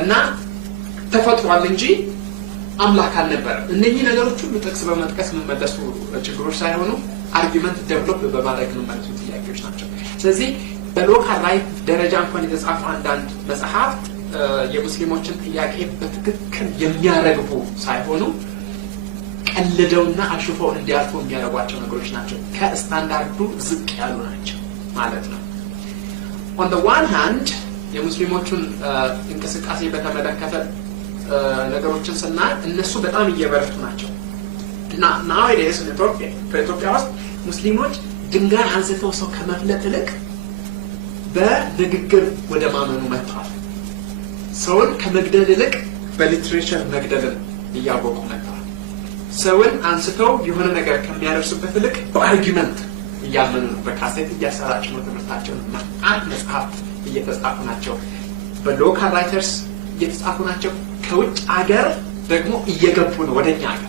እና ተፈጥሯል እንጂ አምላክ አልነበረም። እነኚህ ነገሮች ሁሉ ጥቅስ በመጥቀስ የሚመለሱ ችግሮች ሳይሆኑ አርጊመንት ዴቨሎፕ በማድረግ የሚመለሱ ጥያቄዎች ናቸው። ስለዚህ በሎካል ራይት ደረጃ እንኳን የተጻፉ አንዳንድ መጽሐፍት የሙስሊሞችን ጥያቄ በትክክል የሚያረግቡ ሳይሆኑ ቀልደውና አሽፈው እንዲያልፉ የሚያደርጓቸው ነገሮች ናቸው። ከስታንዳርዱ ዝቅ ያሉ ናቸው ማለት ነው። on the one hand የሙስሊሞቹን እንቅስቃሴ በተመለከተ ነገሮችን ስናይ እነሱ በጣም እየበረቱ ናቸው እና nowadays በኢትዮጵያ ውስጥ ሙስሊሞች ድንጋይ አንስተው ሰው ከመፍለጥ ይልቅ በንግግር ወደ ማመኑ መጥተዋል። ሰውን ከመግደል ይልቅ በሊትሬቸር መግደልን እያወቁ መጥተዋል። ሰውን አንስተው የሆነ ነገር ከሚያደርሱበት ይልቅ በአርጊመንት እያመኑ ነው። በካሴት እያሰራጩ ነው ትምህርታቸውን። አንድ መጽሐፍት እየተጻፉ ናቸው። በሎካል ራይተርስ እየተጻፉ ናቸው። ከውጭ ሀገር ደግሞ እየገቡ ነው ወደኛ ሀገር።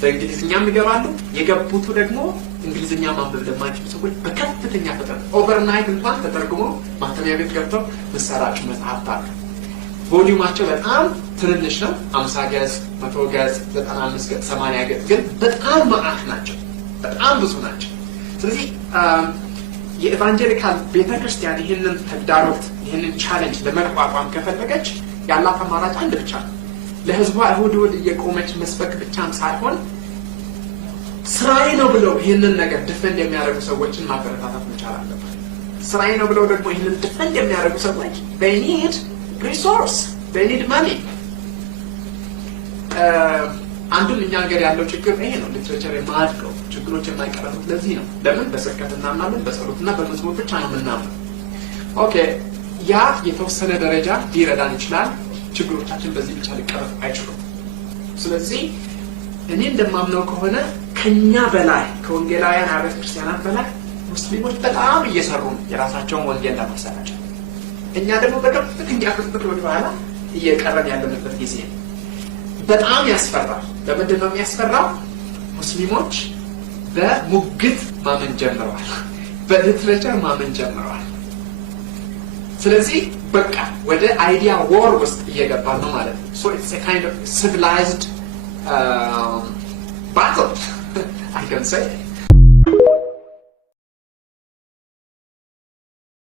በእንግሊዝኛም ይገባሉ። የገቡቱ ደግሞ እንግሊዝኛ ማንበብ ለማይችሉ ሰዎች በከፍተኛ ፍጥነት ኦቨርናይት እንኳን ተተርጉሞ ማተሚያ ቤት ገብተው መሰራጩ መጽሐፍት አሉ። ቮሊዩማቸው በጣም ትንንሽ ነው። 50 ገጽ፣ 100 ገጽ፣ 95 ገጽ፣ 80 ገጽ፣ ግን በጣም መዓት ናቸው። በጣም ብዙ ናቸው። ስለዚህ የኢቫንጀሊካል ቤተክርስቲያን ይህንን ተግዳሮት ይህንን ቻሌንጅ ለመቋቋም ከፈለገች ያላት አማራጭ አንድ ብቻ ነው። ለህዝቧ እሁድ እየቆመች መስበክ ብቻም ሳይሆን ስራዬ ነው ብለው ይህንን ነገር ዲፌንድ የሚያደርጉ ሰዎችን ማበረታታት መቻል አለበት። ስራዬ ነው ብለው ደግሞ ይህንን ዲፌንድ የሚያደርጉ ሰዎች they need resource, they need money. አንዱም እኛ ሀገር ያለው ችግር ይሄ ነው። ሊትሬቸር የማያድገው ችግሮች የማይቀረፉት ለዚህ ነው። ለምን በስብከት እናምናለን፣ በጸሎትና በመዝሙር ብቻ ነው የምናምነው። ኦኬ ያ የተወሰነ ደረጃ ሊረዳን ይችላል። ችግሮቻችን በዚህ ብቻ ሊቀረፉ አይችሉም። ስለዚህ እኔ እንደማምነው ከሆነ ከኛ በላይ ከወንጌላውያን አብያተ ክርስቲያናት በላይ ሙስሊሞች በጣም እየሰሩ ነው የራሳቸውን ወንጌል ለማሰራጨት። እኛ ደግሞ በከፍተኛ ፍጥነት ወደ ኋላ እየቀረን ያለንበት ጊዜ ነው። በጣም ያስፈራል። ለምንድን ነው የሚያስፈራው? ሙስሊሞች በሙግት ማመን ጀምረዋል፣ በሊትሬቸር ማመን ጀምረዋል። ስለዚህ በቃ ወደ አይዲያ ዎር ውስጥ እየገባ ነው ማለት ነው። so it's a kind of civilized battle I can say